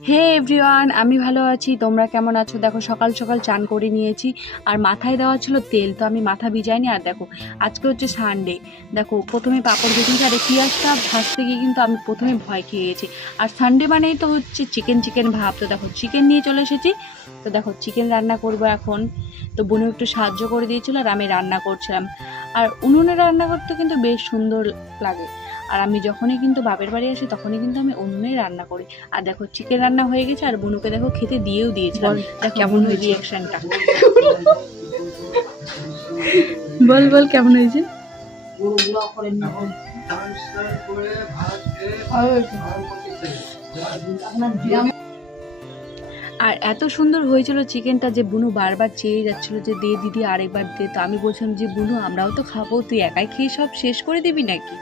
হে everyone, আমি ভালো আছি। তোমরা কেমন আছো? দেখো সকাল সকাল চান করে নিয়েছি আর মাথায় দেওয়া ছিল তেল, তো আমি মাথা ভিজাইনি। আর দেখো আজকে হচ্ছে সানডে। দেখো প্রথমে পাঁপড় ভেজেছি আর এই পেঁয়াজটা ভাজতে গিয়ে কিন্তু আমি প্রথমে ভয় খেয়ে গেছি। আর সানডে মানেই তো হচ্ছে চিকেন চিকেন ভাব। তো দেখো চিকেন নিয়ে চলে এসেছি। তো দেখো চিকেন রান্না করব এখন। তো বোনও একটু সাহায্য করে দিয়েছিল আর আমি রান্না করছিলাম। আর উনুনে রান্না করতে কিন্তু বেশ সুন্দর লাগে। আর আমি যখনই কিন্তু বাপের বাড়ি আসি তখনই কিন্তু আমি উনুনেই রান্না করি। আর দেখো চিকেন রান্না হয়ে গেছে আর বুনুকে দেখো খেতে দিয়েও দিয়েছিলাম। দেখো কেমন হয়েছে রিয়াকশনটা। বল বল কেমন হয়েছে। আর এত সুন্দর হয়েছিল চিকেনটা যে বুনু বারবার চেয়ে যাচ্ছিল যে দে দিদি আরেকবার দে। তো আমি বলছিলাম যে বুনু আমরাও তো খাবো, তুই একাই খেয়ে সব শেষ করে দিবি নাকি।